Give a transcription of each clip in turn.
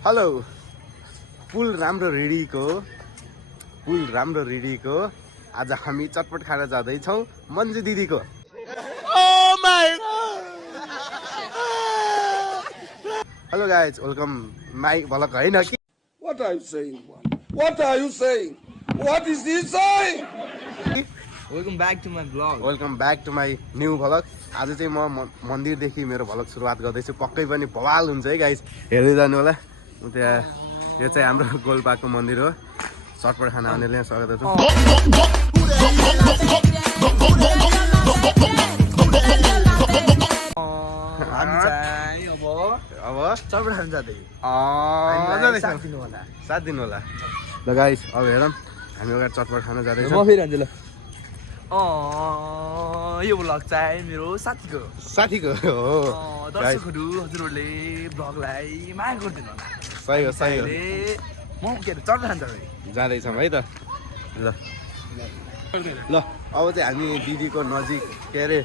Hello पुल राम्रो रेडीको आज हामी चटपट खान जाँदैछौँ मन्जु दिदीको। हेलो गाइज वेलकम माई भलक होइन कि What are you saying? What are you saying? What is he saying? Welcome back to my vlog. Welcome back to my new vlog. आज चाहिँ म मन्दिरदेखि मेरो भलक सुरुवात गर्दैछु। पक्कै पनि बवाल हुन्छ है गाइज, हेर्दै जानु होला। त्यहाँ यो चाहिँ हाम्रो गोलपाको मन्दिर हो। चटपट खाना आउनेले स्वागत छ। हामी चाहिँ अब चटपट खान जाँदै साथ दिनु होला। ल गाइस अब हेरौँ हामी अगाडि चटपट खान जाँदैछौँ। म फेरि भन्छु ल। यो भ्लग चाहिँ मेरो साथीको हो। दर्शकहरू हजुरहरूले भ्लगलाई माया गरिदिनु होला। सही हो म के अरे चटपट खान जाँदैछौँ है त। ल अब चाहिँ हामी दिदीको नजिक के अरे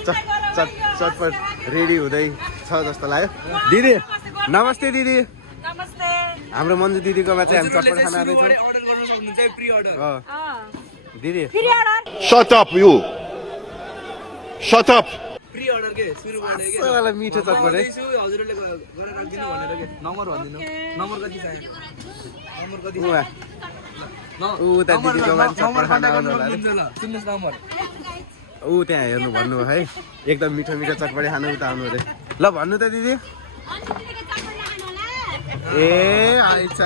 चटपट रेडी हुँदै छ जस्तो लाग्यो। दिदी नमस्ते। दिदी नमस्ते। हाम्रो मन्जु दिदीकोमा चाहिँ हामी चटपट खाना आउँदैछौँ। अर्डर गर्न सक्नुहुन्छ प्री अर्डर। दिदी Shut up, you. Shut up. Pre order के सुरुबाट के सबैलाई मिठो चटपट है। हजुरहरूले गरेर राखिदिनु भनेर के नम्बर भन्दिनु। नम्बर कति चाहियो? नम्बर कति? उता दिदीकोमा चटपट खाना आउनु होला। सुन्नुहोस् नम्बर। त्यहाँ हेर्नु भन्नु है, एकदम मिठो चटपटे खानु उता आउनु अरे। ल भन्नु त दिदी। ए आइछ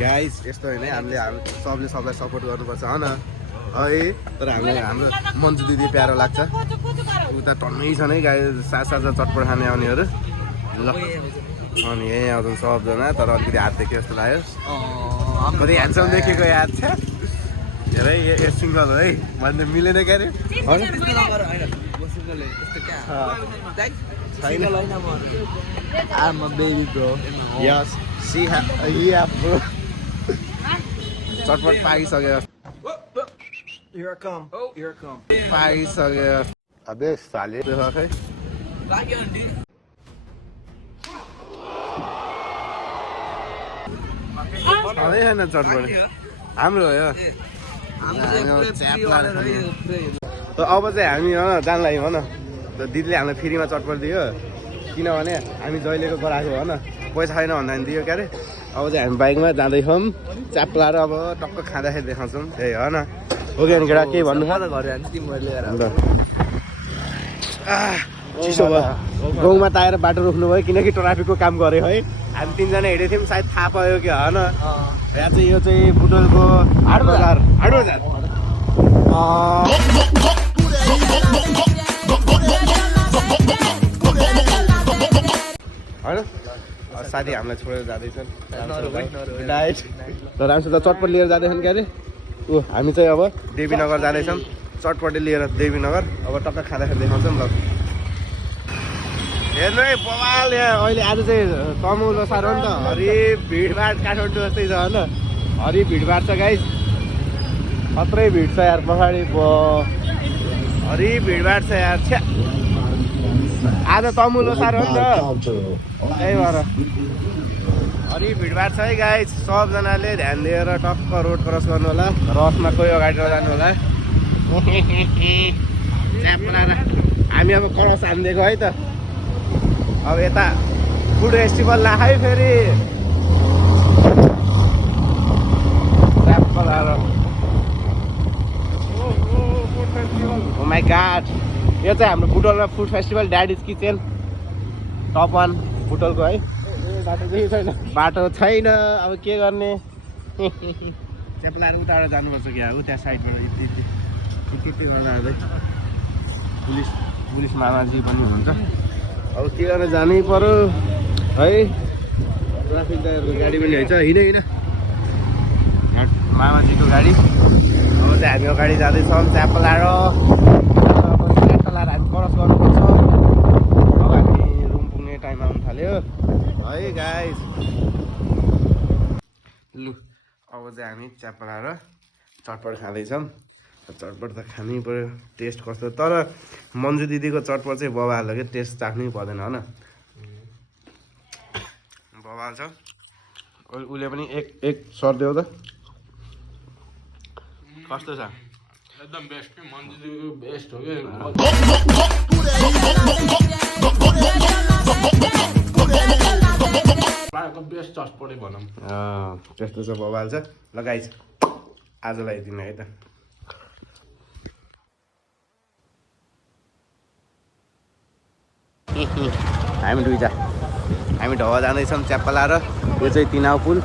गाइस, यस्तो होइन हामीले सबले सबलाई सपोर्ट गर्नुपर्छ होइन है। तर हाम्रो मन्जु दिदी प्यारो लाग्छ। उता टन्नै छ नै गाइस सासा चटपट खाने आउनेहरू। ल अनि यहीँ आउँछन् सबजना, तर अलिकति हात देख्यो जस्तो लाग्यो। कति ह्यान्डसम देखेको याद छ हेरै। यो सिङ्गल हो है भन्दै मिलेन क्या अरे। चटपट पाइसक्यो अबे साले खै छैन चटपट हाम्रो हो यो। अब चाहिँ हामी जान लाग्यौँ होइन। दिदीले हामीलाई फ्रीमा चटपट दियो, किनभने हामी जहिलेको गराएको हो होइन, पैसा छैन भन्दा पनि दियो क्या अरे। अब चाहिँ हामी बाइकमा जाँदैछौँ, च्याप्लाएर अब टक्क खाँदाखेरि देखाउँछौँ। त्यही हो न हो कि केटा केही भन्नु छ? चिसो भयो गाउँमा त आएर बाटो रोक्नु भयो किनकि ट्राफिकको काम गऱ्यो है। हामी तिनजना हिँडेको थियौँ, सायद थाहा पायो कि होइन। यहाँ चाहिँ यो चाहिँ बुटोलको 8 बजार होइन। साथी हामीलाई छोडेर जाँदैछन् डाइट, तर हामीसित चटपट लिएर जाँदैछन् क्या अरे। हामी चाहिँ अब देवीनगर जाँदैछौँ, चटपटे लिएर देवीनगर। अब टक्क खाँदाखेरि देखाउँछौँ। ल हेर्नु है बवाल यहाँ अहिले आज चाहिँ तमौलो साह्रो नि त। हरि भिडभाड काठमाडौँ जस्तै छ होइन। हरि भिडभाड छ गाइस, खत्रै भिड छ यार। पछाडि हरि भिडभाड छ यार। छ्या आज तमुलो साह्रो नि त, त्यही भएर हरि भिडभाड छ है गाइस। सबजनाले ध्यान दिएर टक्क रोड क्रस गर्नु होला। रसमा कोही अगाडि नजानु होला। हामी अब क्रस हानिदिएको है त। अब यता फुड फेस्टिभल है फेरि ओ माई गॉड। यो चाहिँ हाम्रो बुटोलमा फुड फेस्टिभल ड्याडिज किचन टप 1 बुटोलको है। बाटो छैन अब के गर्ने। च्याप्लाएर उताबाट जानुपर्छ क्या हो, त्यहाँ साइडबाट के गर्दा पुलिस मामाजी पनि हुनुहुन्छ। अब के गरेर जानै पर्यो है। ट्राफिक दाइहरूको गाडी पनि होइन हिँड मामाजीको गाडी। अब चाहिँ हामी अगाडि जाँदैछौँ च्याप्लाएर हामी क्रस गर्नुपर्छ। अब हामी रुम पुग्ने टाइम आउनु थाल्यो है गाइस। लु अब चाहिँ हामी च्याप्लाएर चटपट खाँदैछौँ। चटपट त खानै पऱ्यो टेस्ट कस्तो तर मन्जु दिदीको चटपट चाहिँ बबाल हो कि टेस्ट चाख्नै पर्दैन होइन बबाल छ उसले पनि एक सर्दियो त कस्तो छ एकदम बेस्ट मन्जु दिदीको बेस्ट हो कि प्रायःको बेस्ट चटपटे भनौँ त्यस्तो छ बबाल छ ल गाइस आजलाई दिनु है त हामी दुईटा हामी ढवा जाँदैछौँ च्याप्पा लाएर यो चाहिँ तिनाउ पुल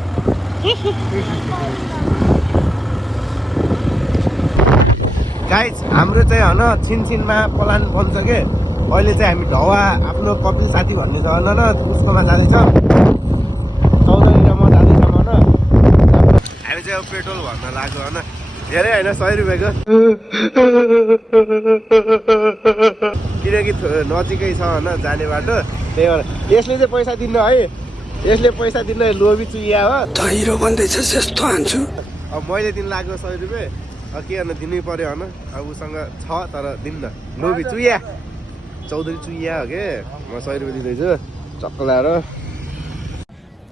गाइस हाम्रो चाहिँ होइन छिनछिनमा प्लान बन्छ के अहिले चाहिँ हामी ढवा आफ्नो कपिल साथी भन्ने छ होइन उसकोमा जाँदैछौँ चौधरी र म जाँदैछौँ होइन हामी चाहिँ अब पेट्रोल भर्न लाग्यो होइन धेरै होइन 100 रुपियाँको किनकि नजिकै छ होइन जाने बाटो त्यही भएर यसले चाहिँ पैसा दिन्न है यसले पैसा दिन्न लोभी चुइया हो हिरो भन्दैछ यस्तो हान्छु अब मैले दिन लाग्यो 100 रुपियाँ अब के गर्नु दिनै पर्यो होइन अब उसँग छ तर दिन्न लोभी चुइया चौधरी चुइया हो के म 100 रुपियाँ दिँदैछु चक्क लाएर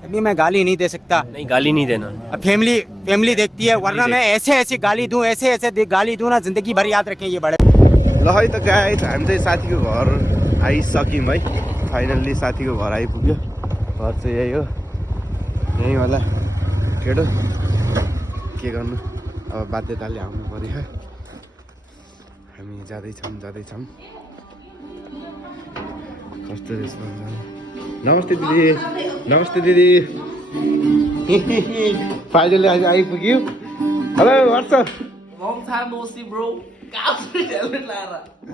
अभी मैं गाली नहीं दे सकता। नहीं गाली नहीं देना अब फैमिली देखती है वरना मैं ऐसे गाली दूं ऐसे गाली दूं ना जिंदगी भर याद रखें ये बड़े ल है त गाइस हामी चाहिँ साथीको घर आइसक्यौँ है फाइनल्ली साथीको घर आइपुग्यो घर चाहिँ यही हो यहीँ होला केटो के गर्नु अब बाध्यताले आउनु पर्यो हामी जाँदैछौँ कस्तो रेस्पोन्स नमस्ते दिदी नमस्ते दिदी फाइनली आज आइपुग्यो हेलो व्हाट्सअप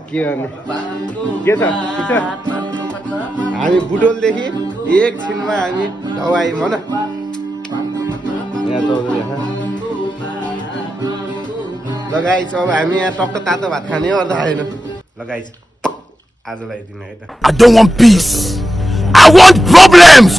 के गर्नु के छ ठिक छ हामी बुटोलदेखि एकछिनमा हामी ढाउ आयौँ होइन यहाँ चौधरी लगाइछ अब हामी यहाँ टक्क तातो भात खाने हो अन्त आएन लगाइछ आजलाई दिनु है त I don't want peace. I want problems.